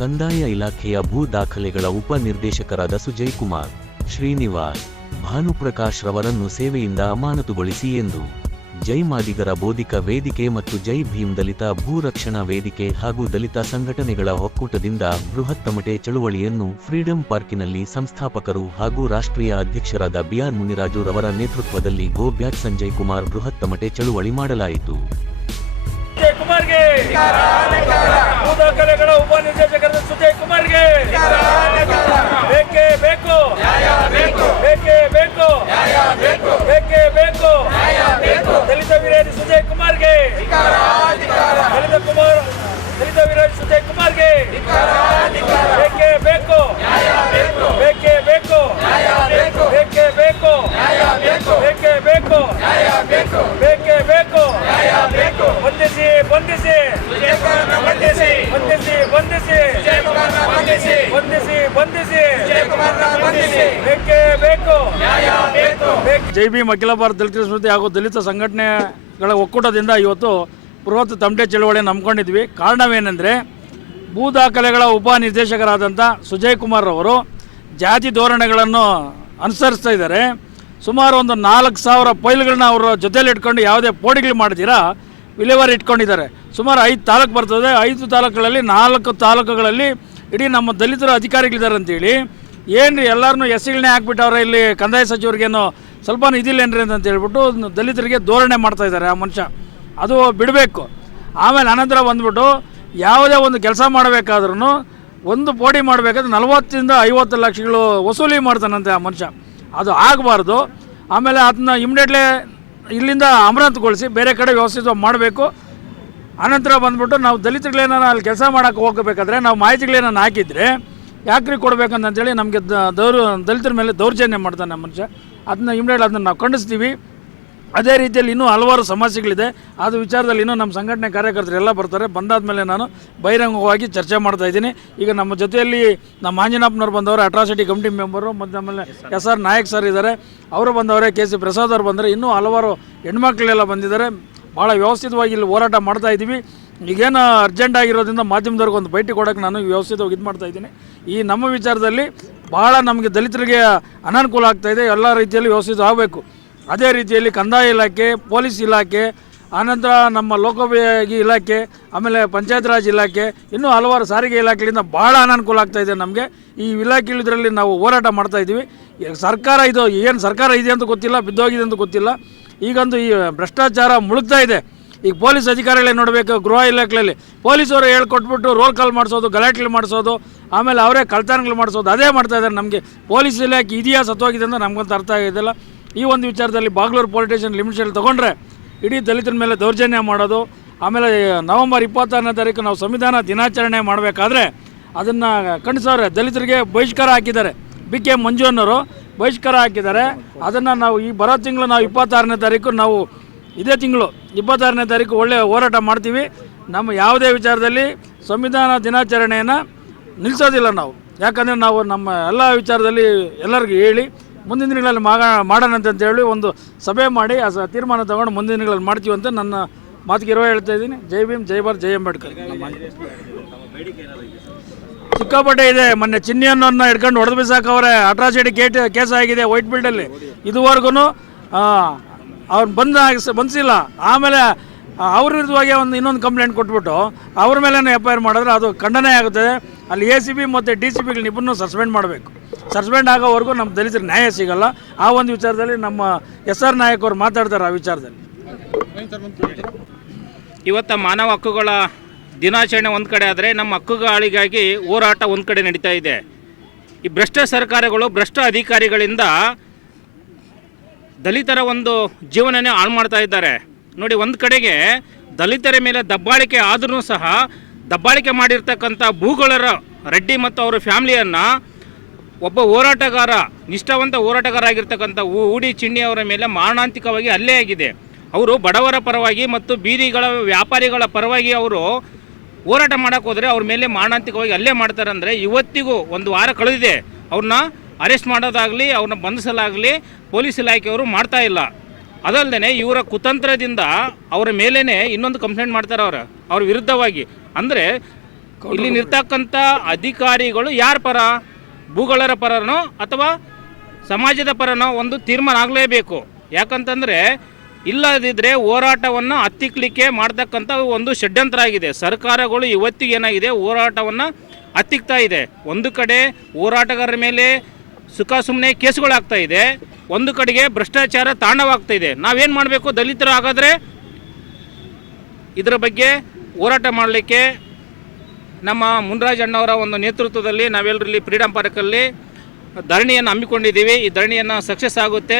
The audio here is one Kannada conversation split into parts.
ಕಂದಾಯ ಇಲಾಖೆಯ ಭೂ ದಾಖಲೆಗಳ ಉಪ ನಿರ್ದೇಶಕರಾದ ಸುಜಯ್ ಕುಮಾರ್, ಶ್ರೀನಿವಾಸ್, ಭಾನುಪ್ರಕಾಶ್ ರವರನ್ನು ಸೇವೆಯಿಂದ ಅಮಾನತುಗೊಳಿಸಿ ಎಂದು ಜೈ ಮಾದಿಗರ ಬೋಧಿಕ ವೇದಿಕೆ ಮತ್ತು ಜೈ ಭೀಮ್ ದಲಿತ ಭೂ ರಕ್ಷಣಾ ವೇದಿಕೆ ಹಾಗೂ ದಲಿತ ಸಂಘಟನೆಗಳ ಒಕ್ಕೂಟದಿಂದ ಬೃಹತ್ ತಮಟೆ ಚಳುವಳಿಯನ್ನು ಫ್ರೀಡಂ ಪಾರ್ಕಿನಲ್ಲಿ ಸಂಸ್ಥಾಪಕರು ಹಾಗೂ ರಾಷ್ಟ್ರೀಯ ಅಧ್ಯಕ್ಷರಾದ ಬಿಆರ್ ಮುನಿರಾಜು ರವರ ನೇತೃತ್ವದಲ್ಲಿ ಗೋ ಬ್ಯಾಕ್ ಸಂಜಯ್ ಕುಮಾರ್ ಬೃಹತ್ ತಮಟೆ ಚಳುವಳಿ ಮಾಡಲಾಯಿತು. ಭೂದಾಖಲೆಗಳ ಉಪ ನಿರ್ದೇಶಕರಾದ ಸುಜಯ್ ಕುಮಾರ್ಗೆ ಬೇಕೇ ಬೇಕು, ಬೇಕೇ ಬೇಕು, ಬೇಕೇ ಬೇಕು. ದಲಿತ ವಿರೋಧಿ ಸುಜಯ್ ಕುಮಾರ್ಗೆ, ದಲಿತ ವಿರೋಧಿ ಸುಜಯ್ ಕುಮಾರ್ಗೆ ಬೇಕೇ ಬೇಕು, ಬೇಕೇ ಬೇಕು, ಬೇಕೇ ಬೇಕು, ಬೇಕೇ ಬೇಕು, ಬೇಕೇ ಬೇಕು. ಬಂಧಿಸಿ, ಬಂಧಿಸಿ, ಬಂಧಿಸಿ, ಬಂಧಿಸಿ, ಬಂಧಿಸಿ, ಬಂಧಿಸಿ, ಬಂಧಿಸಿ, ಬೇಕೇ ಬೇಕು. ಜೈ ಭೀಮ್ ಅಖಿಲ ಭಾರತ ದಲಿತ ಸ್ಮೃತಿ ಹಾಗೂ ದಲಿತ ಸಂಘಟನೆಗಳ ಒಕ್ಕೂಟದಿಂದ ಇವತ್ತು ಬೃಹತ್ ತಮಟೆ ಚಳವಳಿಯನ್ನು ಹಮ್ಮಿಕೊಂಡಿದ್ವಿ. ಕಾರಣವೇನೆಂದರೆ ಭೂ ದಾಖಲೆಗಳ ಉಪ ನಿರ್ದೇಶಕರಾದಂಥ ಸುಜಯ್ ಕುಮಾರ್ ಅವರು ಜಾತಿ ಧೋರಣೆಗಳನ್ನು ಅನುಸರಿಸ್ತಾ ಇದ್ದಾರೆ. ಸುಮಾರು ಒಂದು 4,000 ಫೈಲ್ಗಳನ್ನ ಅವರ ಜೊತೆಯಲ್ಲಿ ಇಟ್ಕೊಂಡು ಯಾವುದೇ ಪೋಡಿಗಳು ಮಾಡ್ತೀರಾ ವಿಲೇವಾರಿ ಇಟ್ಕೊಂಡಿದ್ದಾರೆ. ಸುಮಾರು 5 ತಾಲೂಕು ಬರ್ತದೆ. 5 ತಾಲೂಕುಗಳಲ್ಲಿ 4 ತಾಲೂಕುಗಳಲ್ಲಿ ಇಡೀ ನಮ್ಮ ದಲಿತರ ಅಧಿಕಾರಿಗಳಿದ್ದಾರೆ ಅಂತೇಳಿ ಏನ್ರಿ ಎಲ್ಲರನ್ನೂ ಎಸ್ಸಿಗಳನ್ನೇ ಹಾಕ್ಬಿಟ್ಟವ್ರೆ. ಇಲ್ಲಿ ಕಂದಾಯ ಸಚಿವರಿಗೇನು ಸ್ವಲ್ಪ ಇದಿಲ್ಲೇನ್ರಿ ಅಂತ ಹೇಳ್ಬಿಟ್ಟು ದಲಿತರಿಗೆ ಧೋರಣೆ ಮಾಡ್ತಾ ಇದ್ದಾರೆ ಆ ಮನುಷ್ಯ. ಅದು ಬಿಡಬೇಕು. ಆಮೇಲೆ ಅನಂತರ ಬಂದ್ಬಿಟ್ಟು ಯಾವುದೇ ಒಂದು ಕೆಲಸ ಮಾಡಬೇಕಾದ್ರೂ ಒಂದು ಪೋಡಿ ಮಾಡಬೇಕಾದ್ರೆ 40 ರಿಂದ 50 ಲಕ್ಷಗಳು ವಸೂಲಿ ಮಾಡ್ತಾನಂತೆ ಆ ಮನುಷ್ಯ. ಅದು ಆಗಬಾರ್ದು. ಆಮೇಲೆ ಅದನ್ನ ಇಮಿಡಿಯೇಟ್ಲಿ ಇಲ್ಲಿಂದ ಅಮಾನತುಗೊಳಿಸಿ ಬೇರೆ ಕಡೆ ವ್ಯವಸ್ಥಿತವಾಗಿ ಮಾಡಬೇಕು. ಆನಂತರ ಬಂದ್ಬಿಟ್ಟು ನಾವು ದಲಿತಗಳೇನಾರ ಅಲ್ಲಿ ಕೆಲಸ ಮಾಡೋಕ್ಕೆ ಹೋಗಬೇಕಾದ್ರೆ ನಾವು ಮಾಹಿತಿಗಳೇನಾರು ಹಾಕಿದರೆ ಯಾಕ್ರಿ ಕೊಡಬೇಕಂತೇಳಿ ನಮಗೆ ದಲಿತರ ಮೇಲೆ ದೌರ್ಜನ್ಯ ಮಾಡ್ತಾನೆ ಆ ಮನುಷ್ಯ. ಅದನ್ನ ಇಮಿಡಿಯೇಟ್ ಅದನ್ನು ನಾವು ಖಂಡಿಸ್ತೀವಿ. ಅದೇ ರೀತಿಯಲ್ಲಿ ಇನ್ನೂ ಹಲವಾರು ಸಮಸ್ಯೆಗಳಿದೆ. ಅದು ವಿಚಾರದಲ್ಲಿ ಇನ್ನೂ ನಮ್ಮ ಸಂಘಟನೆ ಕಾರ್ಯಕರ್ತರು ಎಲ್ಲ ಬರ್ತಾರೆ. ಬಂದಾದ ಮೇಲೆ ನಾನು ಬಹಿರಂಗವಾಗಿ ಚರ್ಚೆ ಮಾಡ್ತಾಯಿದ್ದೀನಿ. ಈಗ ನಮ್ಮ ಜೊತೆಯಲ್ಲಿ ನಮ್ಮ ಆಂಜನಪ್ಪನವ್ರು ಬಂದವರು, ಅಟ್ರಾಸಿಟಿ ಕಮಿಟಿ ಮೆಂಬರು, ಮತ್ತು ಆಮೇಲೆ SR ನಾಯಕ್ ಸರ್ ಇದ್ದಾರೆ, ಅವರು ಬಂದವರೇ, KC ಪ್ರಸಾದ್ ಅವರು ಬಂದರೆ, ಇನ್ನೂ ಹಲವಾರು ಹೆಣ್ಮಕ್ಳೆಲ್ಲ ಬಂದಿದ್ದಾರೆ. ಭಾಳ ವ್ಯವಸ್ಥಿತವಾಗಿ ಇಲ್ಲಿ ಹೋರಾಟ ಮಾಡ್ತಾಯಿದ್ದೀವಿ. ಈಗೇನು ಅರ್ಜೆಂಟ್ ಆಗಿರೋದ್ರಿಂದ ಮಾಧ್ಯಮದವ್ರಿಗೆ ಒಂದು ಭೇಟಿ ಕೊಡೋಕ್ಕೆ ನಾನು ವ್ಯವಸ್ಥಿತವಾಗಿ ಇದು ಮಾಡ್ತಾಯಿದ್ದೀನಿ. ಈ ನಮ್ಮ ವಿಚಾರದಲ್ಲಿ ಭಾಳ ನಮಗೆ ದಲಿತರಿಗೆ ಅನಾನುಕೂಲ ಆಗ್ತಾಯಿದೆ. ಎಲ್ಲ ರೀತಿಯಲ್ಲಿ ವ್ಯವಸ್ಥಿತ ಆಗಬೇಕು. ಅದೇ ರೀತಿಯಲ್ಲಿ ಕಂದಾಯ ಇಲಾಖೆ, ಪೊಲೀಸ್ ಇಲಾಖೆ, ಆನಂತರ ನಮ್ಮ ಲೋಕೋಪಯೋಗಿ ಇಲಾಖೆ, ಆಮೇಲೆ ಪಂಚಾಯತ್ ರಾಜ್ ಇಲಾಖೆ, ಇನ್ನೂ ಹಲವಾರು ಸಾರಿಗೆ ಇಲಾಖೆಯಿಂದ ಭಾಳ ಅನಾನುಕೂಲ ಆಗ್ತಾಯಿದೆ ನಮಗೆ. ಈ ಇಲಾಖೆಗಳಿದ್ರಲ್ಲಿ ನಾವು ಹೋರಾಟ ಮಾಡ್ತಾಯಿದ್ದೀವಿ. ಸರ್ಕಾರ ಇದು ಏನು ಸರ್ಕಾರ ಇದೆ ಅಂತ ಗೊತ್ತಿಲ್ಲ, ಬಿದ್ದೋಗಿದೆ ಅಂತ ಗೊತ್ತಿಲ್ಲ. ಈಗಂತೂ ಈ ಭ್ರಷ್ಟಾಚಾರ ಮುಳುಗ್ತಾ ಇದೆ. ಈಗ ಪೊಲೀಸ್ ಅಧಿಕಾರಿಗಳೇ ನೋಡಬೇಕು. ಗೃಹ ಇಲಾಖೆಯಲ್ಲಿ ಪೊಲೀಸವರು ಹೇಳ್ಕೊಟ್ಬಿಟ್ಟು ರೋಲ್ ಕಾಲ್ ಮಾಡಿಸೋದು, ಗಲಾಟೆಗಳು ಮಾಡಿಸೋದು, ಆಮೇಲೆ ಅವರೇ ಕಳ್ತನಗಳು ಮಾಡಿಸೋದು, ಅದೇ ಮಾಡ್ತಾಯಿದ್ದಾರೆ. ನಮಗೆ ಪೊಲೀಸ್ ಇಲಾಖೆ ಇದೆಯಾ ಸತ್ವಾಗಿದೆ ಅಂತ ನಮಗಂತೂ ಅರ್ಥ ಆಗಿದ್ದಿಲ್ಲ. ಈ ಒಂದು ವಿಚಾರದಲ್ಲಿ ಬಾಗ್ಲೂರು ಪೊಲೀಸ್ ಸ್ಟೇಷನ್ ಲಿಮಿಟೆಡ್ ತೊಗೊಂಡ್ರೆ ಇಡೀ ದಲಿತರ ಮೇಲೆ ದೌರ್ಜನ್ಯ ಮಾಡೋದು. ಆಮೇಲೆ ನವೆಂಬರ್ 26ನೇ ತಾರೀಕು ನಾವು ಸಂವಿಧಾನ ದಿನಾಚರಣೆ ಮಾಡಬೇಕಾದ್ರೆ ಅದನ್ನು ಖಂಡಿಸೋರೆ. ದಲಿತರಿಗೆ ಬಹಿಷ್ಕಾರ ಹಾಕಿದ್ದಾರೆ. BK ಮಂಜು ಅನ್ನೋರು ಬಹಿಷ್ಕಾರ ಹಾಕಿದ್ದಾರೆ. ಅದನ್ನು ನಾವು ಈ ಬರೋ ತಿಂಗಳು ನಾವು 26ನೇ ತಾರೀಕು ನಾವು ಇದೇ ತಿಂಗಳು 26ನೇ ತಾರೀಕು ಒಳ್ಳೆಯ ಹೋರಾಟ ಮಾಡ್ತೀವಿ. ನಮ್ಮ ಯಾವುದೇ ವಿಚಾರದಲ್ಲಿ ಸಂವಿಧಾನ ದಿನಾಚರಣೆಯನ್ನು ನಿಲ್ಲಿಸೋದಿಲ್ಲ ನಾವು. ಯಾಕಂದರೆ ನಾವು ನಮ್ಮ ಎಲ್ಲ ವಿಚಾರದಲ್ಲಿ ಎಲ್ಲರಿಗೂ ಹೇಳಿ ಮುಂದಿನ ದಿನಗಳಲ್ಲಿ ಮಾಡೋಣ ಅಂತೇಳಿ ಒಂದು ಸಭೆ ಮಾಡಿ ಆ ತೀರ್ಮಾನ ತಗೊಂಡು ಮುಂದಿನ ದಿನಗಳಲ್ಲಿ ಮಾಡ್ತೀವಿ ಅಂತ ನನ್ನ ಮಾತಿಗೆ ಇರುವ ಹೇಳ್ತಾ ಇದ್ದೀನಿ. ಜೈ ಭೀಮ್, ಜೈ ಭಾರತ್, ಜೈ ಅಂಬೇಡ್ಕರ್. ಸಿಕ್ಕಾಪಟ್ಟೆ ಇದೆ. ಮೊನ್ನೆ ಚಿನ್ನಿಯನ್ನ ಹಿಡ್ಕೊಂಡು ಹೊಡೆದು ಬಿಸಾಕವ್ರೆ. ಅಟ್ರಾಸಿಟಿ ಕೇಸ್ ಆಗಿದೆ ವೈಟ್ ಫೀಲ್ಡಲ್ಲಿ. ಇದುವರೆಗೂ ಅವ್ರು ಬಂದಿಲ್ಲ. ಆಮೇಲೆ ಅವ್ರ ವಿರುದ್ಧವಾಗಿ ಇನ್ನೊಂದು ಕಂಪ್ಲೇಂಟ್ ಕೊಟ್ಬಿಟ್ಟು ಅವ್ರ ಮೇಲೆ FIR ಮಾಡಿದ್ರೆ ಅದು ಖಂಡನೆ ಆಗುತ್ತದೆ. ಅಲ್ಲಿ ACP ಮತ್ತು DCPಗಳನ್ನ ಇಬ್ಬರನ್ನೂ ಸಸ್ಪೆಂಡ್ ಮಾಡಬೇಕು. ಸಸ್ಪೆಂಡ್ ಆಗೋವರೆಗೂ ನಮ್ಮ ದಲಿತರ ನ್ಯಾಯ ಸಿಗಲ್ಲ. ಆ ಒಂದು ವಿಚಾರದಲ್ಲಿ ನಮ್ಮ SR ನಾಯಕ್ ಅವರು ಮಾತಾಡ್ತಾರೆ. ಆ ವಿಚಾರದಲ್ಲಿ ಇವತ್ತು ಮಾನವ ಹಕ್ಕುಗಳ ದಿನಾಚರಣೆ ಒಂದು ಕಡೆ ಆದರೆ ನಮ್ಮ ಹಕ್ಕುಗಳಿಗಾಗಿ ಹೋರಾಟ ಒಂದು ಕಡೆ ನಡೀತಾ ಇದೆ. ಈ ಭ್ರಷ್ಟ ಸರ್ಕಾರಗಳು, ಭ್ರಷ್ಟ ಅಧಿಕಾರಿಗಳಿಂದ ದಲಿತರ ಒಂದು ಜೀವನನೇ ಹಾಳು ಮಾಡ್ತಾ ಇದ್ದಾರೆ. ನೋಡಿ, ಒಂದು ಕಡೆಗೆ ದಲಿತರ ಮೇಲೆ ದಬ್ಬಾಳಿಕೆ ಆದ್ರೂ ಸಹ ದಬ್ಬಾಳಿಕೆ ಮಾಡಿರ್ತಕ್ಕಂಥ ಭೂಗಳರ ರೆಡ್ಡಿ ಮತ್ತು ಅವರ ಫ್ಯಾಮಿಲಿಯನ್ನು ಒಬ್ಬ ಹೋರಾಟಗಾರ, ನಿಷ್ಠಾವಂತ ಹೋರಾಟಗಾರ ಆಗಿರ್ತಕ್ಕಂಥ ಊಡಿ ಚಿಣ್ಣಿ ಅವರ ಮೇಲೆ ಮಾರಣಾಂತಿಕವಾಗಿ ಹಲ್ಲೆ ಆಗಿದೆ. ಅವರು ಬಡವರ ಪರವಾಗಿ ಮತ್ತು ಬೀದಿಗಳ ವ್ಯಾಪಾರಿಗಳ ಪರವಾಗಿ ಅವರು ಹೋರಾಟ ಮಾಡೋಕ್ಕೆ ಹೋದರೆ ಅವ್ರ ಮೇಲೆ ಮಾರಣಾಂತಿಕವಾಗಿ ಹಲ್ಲೆ ಮಾಡ್ತಾರೆ. ಅಂದರೆ ಇವತ್ತಿಗೂ ಒಂದು ವಾರ ಕಳೆದಿದೆ. ಅವ್ರನ್ನ ಅರೆಸ್ಟ್ ಮಾಡೋದಾಗಲಿ, ಅವ್ರನ್ನ ಬಂಧಿಸಲಾಗಲಿ ಪೊಲೀಸ್ ಇಲಾಖೆಯವರು ಮಾಡ್ತಾ ಇಲ್ಲ. ಅದಲ್ಲದೆ ಇವರ ಕುತಂತ್ರದಿಂದ ಅವರ ಮೇಲೇ ಇನ್ನೊಂದು ಕಂಪ್ಲೇಂಟ್ ಮಾಡ್ತಾರೆ ಅವ್ರ ವಿರುದ್ಧವಾಗಿ. ಅಂದರೆ ಇಲ್ಲಿ ನಿರ್ತಕ್ಕಂಥ ಅಧಿಕಾರಿಗಳು ಯಾರ ಪರ, ಭೂಗಳರ ಪರನೋ ಅಥವಾ ಸಮಾಜದ ಪರನೋ ಒಂದು ತೀರ್ಮಾನ ಆಗಲೇಬೇಕು. ಯಾಕಂತಂದರೆ ಇಲ್ಲದಿದ್ದರೆ ಹೋರಾಟವನ್ನು ಹತ್ತಿಕ್ಕಲಿಕ್ಕೆ ಮಾಡ್ತಕ್ಕಂಥ ಒಂದು ಷಡ್ಯಂತ್ರ ಆಗಿದೆ. ಸರ್ಕಾರಗಳು ಇವತ್ತಿಗೆ ಏನಾಗಿದೆ, ಹೋರಾಟವನ್ನು ಹತ್ತಿಕ್ತಾ ಇದೆ. ಒಂದು ಕಡೆ ಹೋರಾಟಗಾರರ ಮೇಲೆ ಸುಖ ಸುಮ್ಮನೆ ಕೇಸುಗಳಾಗ್ತಾ ಇದೆ, ಒಂದು ಕಡೆಗೆ ಭ್ರಷ್ಟಾಚಾರ ತಾಂಡವಾಗ್ತಾ ಇದೆ. ನಾವೇನು ಮಾಡಬೇಕು? ದಲಿತರು ಹಾಗಾದರೆ ಇದರ ಬಗ್ಗೆ ಹೋರಾಟ ಮಾಡಲಿಕ್ಕೆ ನಮ್ಮ ಮುನ್ರಾಜ್ ಅಣ್ಣವರ ಒಂದು ನೇತೃತ್ವದಲ್ಲಿ ನಾವೆಲ್ಲರಲ್ಲಿ ಫ್ರೀಡಮ್ ಪಾರ್ಕಲ್ಲಿ ಧರಣಿಯನ್ನು ಹಮ್ಮಿಕೊಂಡಿದ್ದೀವಿ. ಈ ಧರಣಿಯನ್ನು ಸಕ್ಸಸ್ ಆಗುತ್ತೆ.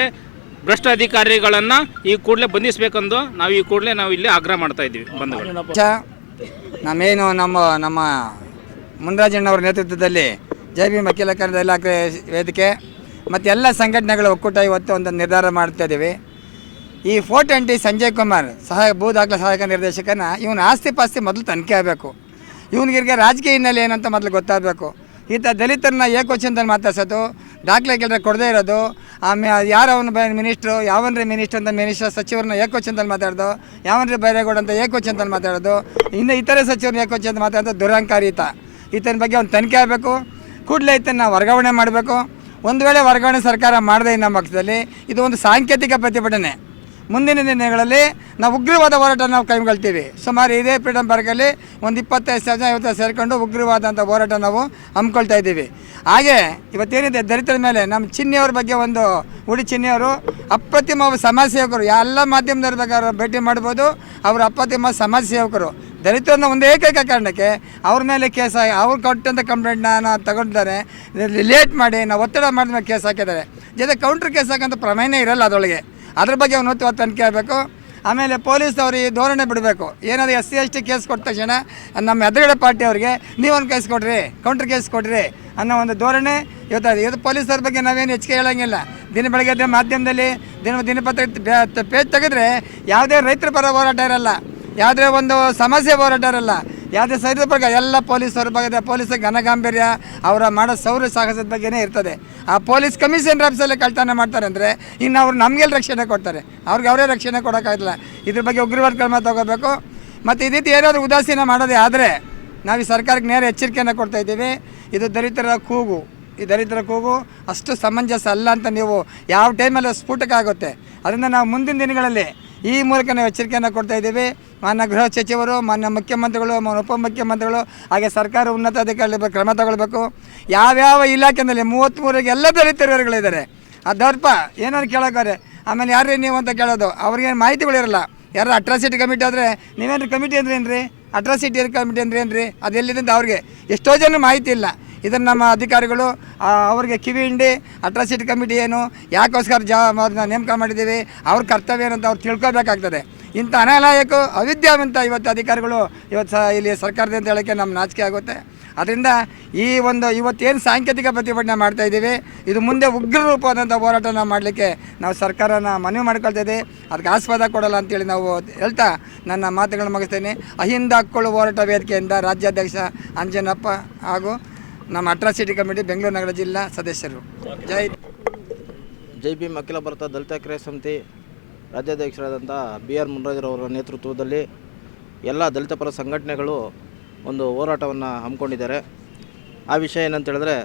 ಭ್ರಷ್ಟ ಅಧಿಕಾರಿಗಳನ್ನು ಈ ಕೂಡಲೇ ಬಂಧಿಸಬೇಕೆಂದು ನಾವು ಈ ಕೂಡಲೇ ನಾವು ಇಲ್ಲಿ ಆಗ್ರಹ ಮಾಡ್ತಾ ಇದ್ದೀವಿ. ನಮ್ಮೇನು ನಮ್ಮ ಮುನ್ರಾಜಣ್ಣವರ ನೇತೃತ್ವದಲ್ಲಿ ಜೈ ಭೀಮ್ ಅಖಿಲ ಕನ್ನಡ ಇಲಾಖೆ ವೇದಿಕೆ ಮತ್ತು ಎಲ್ಲ ಸಂಘಟನೆಗಳು ಒಕ್ಕೂಟ ಇವತ್ತು ಒಂದು ನಿರ್ಧಾರ ಮಾಡ್ತಾ ಇದ್ದೀವಿ. ಈ 420 ಸಂಜಯ್ ಕುಮಾರ್ ಭೂ ದಾಖಲೆ ಸಹಾಯಕ ನಿರ್ದೇಶಕನ ಇವನ ಆಸ್ತಿ ಪಾಸ್ತಿ ಮೊದಲು ತನಿಖೆ ಆಗಬೇಕು. ಇವನಿಗೆ ರಾಜಕೀಯ ಹಿನ್ನೆಲೆ ಏನಂತ ಮೊದಲು ಗೊತ್ತಾಗಬೇಕು. ಈತ ದಲಿತರನ್ನ ಏಕವಚನದಲ್ಲಿ ಮಾತಾಡ್ಸೋದು, ದಾಖಲೆ ಕೆಲಸ ಕೊಡದೇ ಇರೋದು, ಆಮೇಲೆ ಯಾರು ಅವನು ಮಿನಿಸ್ಟ್ರು, ಯಾವನ್ರಿ ಮಿನಿಸ್ಟ್ರು ಅಂತ ಮಿನಿಸ್ಟರ್ ಸಚಿವರನ್ನ ಏಕವಚನದಲ್ಲಿ ಮಾತಾಡೋದು, ಯಾವನ್ರಿ ಬೈರೇಗೌಡ ಅಂತ ಏಕವಚನದಲ್ಲಿ ಮಾತಾಡೋದು, ಇನ್ನು ಇತರೆ ಸಚಿವರನ್ನ ಏಕವಚನದಲ್ಲಿ ಮಾತಾಡೋದು ದುರಂಕಾರಿ ಈತನ ಬಗ್ಗೆ ಒಂದು ತನಿಖೆ ಆಗಬೇಕು. ಕೂಡಲೇ ಈತನ ವರ್ಗಾವಣೆ ಮಾಡಬೇಕು. ಒಂದು ವೇಳೆ ವರ್ಗಾವಣೆ ಸರ್ಕಾರ ಮಾಡದೇ ನಮ್ಮ ಪಕ್ಷದಲ್ಲಿ ಇದು ಒಂದು ಸಾಂಕೇತಿಕ ಪ್ರತಿಭಟನೆ. ಮುಂದಿನ ದಿನಗಳಲ್ಲಿ ನಾವು ಉಗ್ರವಾದ ಹೋರಾಟ ನಾವು ಕೈಗೊಳ್ತೀವಿ. ಸುಮಾರು ಇದೇ ಫ್ರೀಡಮ್ ಪಾರ್ಕಲ್ಲಿ ಒಂದು 25,000 ಸೇರಿಕೊಂಡು ಉಗ್ರವಾದಂಥ ಹೋರಾಟ ನಾವು ಹಮ್ಮಿಕೊಳ್ತಾ ಇದ್ದೀವಿ. ಹಾಗೆ ಇವತ್ತೇನಿದೆ ದಲಿತರ ಮೇಲೆ ನಮ್ಮ ಚಿನ್ನಿಯವ್ರ ಬಗ್ಗೆ ಒಂದು ಉಡಿ ಚಿನ್ನಿಯವರು ಅಪ್ರತಿಮ ಸಮಾಜ ಸೇವಕರು, ಎಲ್ಲ ಮಾಧ್ಯಮದವ್ರ ಬೇಕಾದ್ರೆ ಭೇಟಿ ಮಾಡ್ಬೋದು. ಅವರು ಅಪ್ರತಿಮ ಸಮಾಜ ಸೇವಕರು. ದಲಿತರನ್ನ ಒಂದು ಏಕೈಕ ಕಾರಣಕ್ಕೆ ಅವ್ರ ಮೇಲೆ ಕೇಸ್ ಹಾಕಿ ಅವ್ರು ಕೊಟ್ಟಂಥ ಕಂಪ್ಲೇಂಟ್ನ ತಗೊಂಡಿದ್ದಾರೆ. ಲೇಟ್ ಮಾಡಿ ನಾವು ಒತ್ತಡ ಮಾಡಿದ ಮೇಲೆ ಕೇಸ್ ಹಾಕಿದ್ದಾರೆ. ಜೊತೆ ಕೌಂಟ್ರ್ ಕೇಸ್ ಹಾಕಂತ ಪ್ರಮೇಯನೇ ಇರಲ್ಲ ಅದರೊಳಗೆ. ಅದ್ರ ಬಗ್ಗೆ ಉನ್ನತವಾದ ತನಿಖೆ ಆಗಬೇಕು. ಆಮೇಲೆ ಪೊಲೀಸವ್ರು ಈ ಧೋರಣೆ ಬಿಡಬೇಕು. ಏನಾದರೂ SC/ST ಕೇಸ್ ಕೊಟ್ಟ ತಕ್ಷಣ ನಮ್ಮ ಎದುರುಗಡೆ ಪಾರ್ಟಿ ಅವರಿಗೆ ನೀವೊಂದು ಕೇಸ್ ಕೊಡ್ರಿ, ಕೌಂಟ್ರ್ ಕೇಸ್ ಕೊಡ್ರಿ ಅನ್ನೋ ಒಂದು ಧೋರಣೆ ಇವತ್ತು ಪೊಲೀಸರ ಬಗ್ಗೆ ನಾವೇನು ಹೆಚ್ಚಿಗೆ ಹೇಳೋಂಗಿಲ್ಲ. ದಿನ ಬೆಳಗ್ಗೆ ಮಾಧ್ಯಮದಲ್ಲಿ ದಿನಪತ್ರಿಕೆ ಪೇಜ್ ತೆಗೆದ್ರೆ ಯಾವುದೇ ರೈತರ ಪರ ಹೋರಾಟ ಇರಲ್ಲ, ಯಾವುದೇ ಒಂದು ಸಮಸ್ಯೆ ಹೋರಾಟ ಇರಲ್ಲ, ಯಾವುದೇ ಸೈನಿಕ ಬಗ್ಗೆ ಎಲ್ಲ ಪೊಲೀಸರ ಬಗ್ಗೆ ಪೊಲೀಸರ ಘನಗಾಂಭೀರ್ಯ ಅವರ ಮಾಡೋ ಶೌರ್ಯ ಸಾಹಸದ ಬಗ್ಗೆನೇ ಇರ್ತದೆ. ಆ ಪೊಲೀಸ್ ಕಮಿಷನರ್ ಆಫೀಸಲ್ಲೇ ಕಳ್ತನ ಮಾಡ್ತಾರೆ ಅಂದರೆ ಇನ್ನು ಅವ್ರು ನಮಗೆಲ್ಲ ರಕ್ಷಣೆ ಕೊಡ್ತಾರೆ, ಅವ್ರಿಗೆ ಅವರೇ ರಕ್ಷಣೆ ಕೊಡೋಕ್ಕಾಗಲ್ಲ. ಇದ್ರ ಬಗ್ಗೆ ಉಗ್ರವಾದ ಕ್ರಮ ತಗೋಬೇಕು. ಮತ್ತು ಈ ರೀತಿ ಏನಾದರೂ ಉದಾಸೀನ ಮಾಡೋದೇ ಆದರೆ ನಾವು ಈ ಸರ್ಕಾರಕ್ಕೆ ನೇರ ಎಚ್ಚರಿಕೆಯನ್ನು ಕೊಡ್ತಾಯಿದ್ದೀವಿ. ಇದು ದಲಿತರ ಕೂಗು, ಈ ದಲಿತರ ಕೂಗು ಅಷ್ಟು ಸಮಂಜಸ ಅಲ್ಲ ಅಂತ ನೀವು ಯಾವ ಟೈಮಲ್ಲಿ ಸ್ಫೋಟಕ ಆಗುತ್ತೆ. ಅದರಿಂದ ನಾವು ಮುಂದಿನ ದಿನಗಳಲ್ಲಿ ಈ ಮೂಲಕ ನಾವು ಎಚ್ಚರಿಕೆಯನ್ನು ಕೊಡ್ತಾಯಿದ್ದೀವಿ. ಮಾನ್ಯ ಗೃಹ ಸಚಿವರು, ಮಾನ್ಯ ಮುಖ್ಯಮಂತ್ರಿಗಳು, ಮಾನ್ಯ ಉಪಮುಖ್ಯಮಂತ್ರಿಗಳು, ಹಾಗೆ ಸರ್ಕಾರ ಉನ್ನತ ಅಧಿಕಾರಿಗಳ ಕ್ರಮ ತಗೊಳ್ಬೇಕು. ಯಾವ್ಯಾವ ಇಲಾಖೆಯಲ್ಲಿ 33 ಎಲ್ಲ ದಲಿತರುಗಳಿದ್ದಾರೆ. ಆ ದರ್ಪ ಏನಾದ್ರು ಕೇಳೋಕ್ಕಾರೆ ಆಮೇಲೆ ಯಾರೇ ನೀವು ಅಂತ ಕೇಳೋದು, ಅವ್ರಿಗೇನು ಮಾಹಿತಿಗಳಿರಲ್ಲ. ಯಾರು ಅಟ್ರಾಸಿಟಿ ಕಮಿಟಿ ಆದರೆ ನೀವೇನು ಕಮಿಟಿ ಅಂದ್ರೆ ಏನು ರೀ, ಅಟ್ರಾಸಿಟಿ ಕಮಿಟಿ ಅಂದ್ರೆ ಏನು ರೀ, ಅದು ಎಲ್ಲಿದೆ ಅಂತ ಅವ್ರಿಗೆ ಎಷ್ಟೋ ಜನ ಮಾಹಿತಿ ಇಲ್ಲ. ಇದನ್ನು ನಮ್ಮ ಅಧಿಕಾರಿಗಳು ಅವ್ರಿಗೆ ಕಿವಿ ಹಿಂಡಿ ಅಟ್ರಾಸಿಟಿ ಕಮಿಟಿ ಏನು, ಯಾಕೋಸ್ಕರ ನೇಮಕ ಮಾಡಿದ್ದೀವಿ, ಅವ್ರ ಕರ್ತವ್ಯ ಏನಂತ ಅವ್ರು ತಿಳ್ಕೊಬೇಕಾಗ್ತದೆ. ಇಂಥ ಅನಾಲಯಕ ಅವಿದ್ಯಾವಂತ ಇವತ್ತು ಅಧಿಕಾರಿಗಳು ಇಲ್ಲಿ ಸರ್ಕಾರದ ಅಂತ ಹೇಳೋಕ್ಕೆ ನಮ್ಮ ನಾಚಿಕೆ ಆಗುತ್ತೆ. ಅದರಿಂದ ಇವತ್ತೇನು ಸಾಂಕೇತಿಕ ಪ್ರತಿಭಟನೆ ಮಾಡ್ತಾಯಿದ್ದೀವಿ, ಇದು ಮುಂದೆ ಉಗ್ರ ರೂಪವಾದಂಥ ಹೋರಾಟ ನಾವು ಮಾಡಲಿಕ್ಕೆ ನಾವು ಸರ್ಕಾರನ ಮನವಿ ಮಾಡ್ಕೊಳ್ತಾ ಇದ್ದೀವಿ. ಅದಕ್ಕೆ ಆಸ್ಪದ ಕೊಡಲ್ಲ ಅಂತೇಳಿ ನಾವು ಹೇಳ್ತಾ ನನ್ನ ಮಾತುಗಳನ್ನು ಮುಗಿಸ್ತೇನೆ. ಅಹಿಂದ ಹಕ್ಕುಗಳು ಹೋರಾಟ ವೇದಿಕೆಯಿಂದ ರಾಜ್ಯಾಧ್ಯಕ್ಷ ಅಂಜನಪ್ಪ ಹಾಗೂ ನಮ್ಮ ಅಟ್ರಾಸಿಟಿ ಕಮಿಟಿ ಬೆಂಗಳೂರು ನಗರ ಜಿಲ್ಲಾ ಸದಸ್ಯರು. ಜೈ ಭೀಮ್ ಅಖಿಲ ಭಾರತ ದಲಿತ ಕ್ರಿಯಾ ಸಮಿತಿ ರಾಜ್ಯಾಧ್ಯಕ್ಷರಾದಂಥ BR ಮುನ್ರಾಜ್ರವರ ನೇತೃತ್ವದಲ್ಲಿ ಎಲ್ಲ ದಲಿತ ಪರ ಸಂಘಟನೆಗಳು ಒಂದು ಹೋರಾಟವನ್ನು ಹಮ್ಮಿಕೊಂಡಿದ್ದಾರೆ. ಆ ವಿಷಯ ಏನಂತ ಹೇಳಿದ್ರೆ,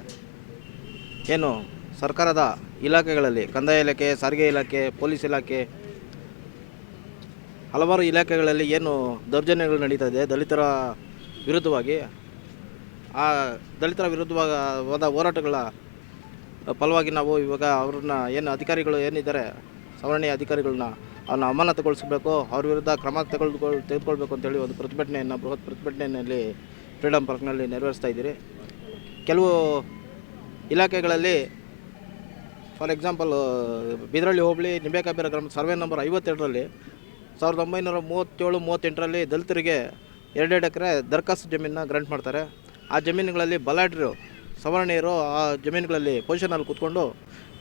ಏನು ಸರ್ಕಾರದ ಇಲಾಖೆಗಳಲ್ಲಿ ಕಂದಾಯ ಇಲಾಖೆ, ಸಾರಿಗೆ ಇಲಾಖೆ, ಪೊಲೀಸ್ ಇಲಾಖೆ, ಹಲವಾರು ಇಲಾಖೆಗಳಲ್ಲಿ ಏನು ದೌರ್ಜನ್ಯಗಳು ನಡೀತಾ ಇದೆ ದಲಿತರ ವಿರುದ್ಧವಾಗಿ, ಆ ದಲಿತರ ವಿರುದ್ಧವಾದ ಹೋರಾಟಗಳ ಫಲವಾಗಿ ನಾವು ಇವಾಗ ಅವ್ರನ್ನ ಏನು ಅಧಿಕಾರಿಗಳು ಏನಿದ್ದಾರೆ ಸವರ್ಣೀಯ ಅಧಿಕಾರಿಗಳನ್ನ ಅವ್ರನ್ನ ಅಮಾನತುಗೊಳಿಸಬೇಕು, ಅವ್ರ ವಿರುದ್ಧ ಕ್ರಮ ತೆಗೆದುಕೊಳ್ಬೇಕು ಅಂತೇಳಿ ಒಂದು ಪ್ರತಿಭಟನೆಯನ್ನು ಬೃಹತ್ ಪ್ರತಿಭಟನೆಯಲ್ಲಿ ಫ್ರೀಡಮ್ ಪಾರ್ಕ್ನಲ್ಲಿ ನೆರವೇರಿಸ್ತಾ ಇದ್ದೀರಿ. ಕೆಲವು ಇಲಾಖೆಗಳಲ್ಲಿ ಫಾರ್ ಎಕ್ಸಾಂಪಲ್ ಬಿದರಳ್ಳಿ ಹೋಬಳಿ ನಿಂಬೇಕಾಬೇರ ಗ್ರಾಮ ಸರ್ವೆ ನಂಬರ್ 52ರಲ್ಲಿ 1937-38ರಲ್ಲಿ ದಲಿತರಿಗೆ 2 ಎಕರೆ ದರ್ಖಾಸ್ತು ಜಮೀನನ್ನ ಗ್ರಾಂಟ್ ಮಾಡ್ತಾರೆ. ಆ ಜಮೀನುಗಳಲ್ಲಿ ಬಲಾಢ್ಯರು ಸವರ್ಣೀಯರು ಆ ಜಮೀನುಗಳಲ್ಲಿ ಪೊಸಿಷನಲ್ಲಿ ಕೂತ್ಕೊಂಡು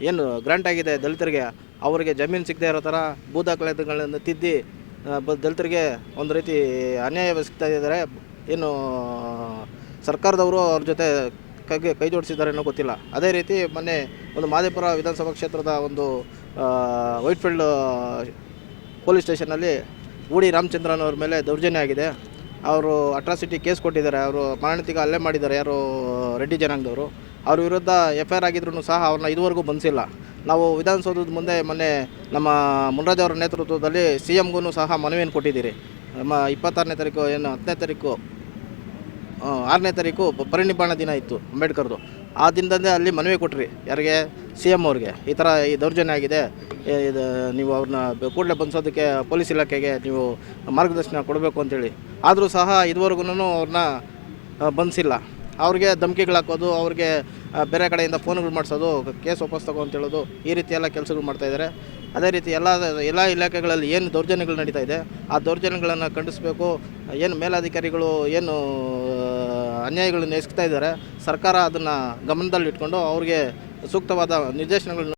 ಏನು ಗ್ರಾಂಟ್ ಆಗಿದೆ ದಲಿತರಿಗೆ, ಅವರಿಗೆ ಜಮೀನು ಸಿಗದೇ ಇರೋ ಥರ ಭೂ ದಾಖಲೆಗಳನ್ನು ತಿದ್ದಿ ದಲಿತರಿಗೆ ಒಂದು ರೀತಿ ಅನ್ಯಾಯ ಸಿಗ್ತಾ ಇದ್ದಾರೆ. ಏನು ಸರ್ಕಾರದವರು ಅವ್ರ ಜೊತೆ ಕೈ ಜೋಡಿಸಿದ್ದಾರೆ ಅನ್ನೋ ಗೊತ್ತಿಲ್ಲ. ಅದೇ ರೀತಿ ಮೊನ್ನೆ ಒಂದು ಮಾದೇಪುರ ವಿಧಾನಸಭಾ ಕ್ಷೇತ್ರದ ಒಂದು ವೈಟ್ಫೀಲ್ಡ್ ಪೊಲೀಸ್ ಸ್ಟೇಷನಲ್ಲಿ ಊಡಿ ರಾಮಚಂದ್ರನ್ ಅವ್ರ ಮೇಲೆ ದೌರ್ಜನ್ಯ ಆಗಿದೆ. ಅವರು ಅಟ್ರಾಸಿಟಿ ಕೇಸ್ ಕೊಟ್ಟಿದ್ದಾರೆ, ಅವರು ಮಾರಣಾಂತಿಕ ಹಲ್ಲೆ ಮಾಡಿದ್ದಾರೆ ಯಾರು ರೆಡ್ಡಿ ಜನಾಂಗದವರು. ಅವ್ರ ವಿರುದ್ಧ FIR ಆಗಿದ್ರು ಸಹ ಅವ್ರನ್ನ ಇದುವರೆಗೂ ಬಂಧಿಸಿಲ್ಲ. ನಾವು ವಿಧಾನಸೌಧದ ಮುಂದೆ ಮೊನ್ನೆ ನಮ್ಮ ಮುನ್ರಾಜ್ ಅವರ ನೇತೃತ್ವದಲ್ಲಿ CMಗೂ ಸಹ ಮನವಿಯನ್ನು ಕೊಟ್ಟಿದ್ದೀರಿ. ನಮ್ಮ 26ನೇ ತಾರೀಕು ಏನು 10ನೇ ತಾರೀಕು 6ನೇ ತಾರೀಕು ಪರಿನಿಬ್ಬಾಣ ದಿನ ಇತ್ತು ಅಂಬೇಡ್ಕರ್ದು. ಆ ದಿನದಂದೇ ಅಲ್ಲಿ ಮನವಿ ಕೊಟ್ರಿ ಯಾರಿಗೆ, CM ಅವ್ರಿಗೆ, ಈ ಥರ ಈ ದೌರ್ಜನ್ಯ ಆಗಿದೆ, ಇದು ನೀವು ಅವ್ರನ್ನ ಕೂಡಲೇ ಬಂಧಿಸೋದಕ್ಕೆ ಪೊಲೀಸ್ ಇಲಾಖೆಗೆ ನೀವು ಮಾರ್ಗದರ್ಶನ ಕೊಡಬೇಕು ಅಂತೇಳಿ. ಆದರೂ ಸಹ ಇದುವರೆಗೂ ಅವ್ರನ್ನ ಬಂಧಿಸಿಲ್ಲ. ಅವ್ರಿಗೆ ಧಮಕಿಗಳು ಹಾಕೋದು, ಅವ್ರಿಗೆ ಬೇರೆ ಕಡೆಯಿಂದ ಫೋನ್ಗಳು ಮಾಡಿಸೋದು, ಕೇಸ್ ವಾಪಸ್ ತಗೋ ಅಂತ ಹೇಳೋದು, ಈ ರೀತಿ ಎಲ್ಲ ಕೆಲಸಗಳು ಮಾಡ್ತಾಯಿದ್ದಾರೆ. ಅದೇ ರೀತಿ ಎಲ್ಲ ಇಲಾಖೆಗಳಲ್ಲಿ ಏನು ದೌರ್ಜನ್ಯಗಳು ನಡೀತಾ ಇದೆ ಆ ದೌರ್ಜನ್ಯಗಳನ್ನು ಖಂಡಿಸಬೇಕು. ಏನು ಮೇಲಾಧಿಕಾರಿಗಳು ಏನು ಅನ್ಯಾಯಗಳನ್ನು ಎಸಗ್ತಾ ಇದ್ದಾರೆ, ಸರ್ಕಾರ ಅದನ್ನು ಗಮನದಲ್ಲಿಟ್ಕೊಂಡು ಅವ್ರಿಗೆ ಸೂಕ್ತವಾದ ನಿರ್ದೇಶನಗಳನ್ನು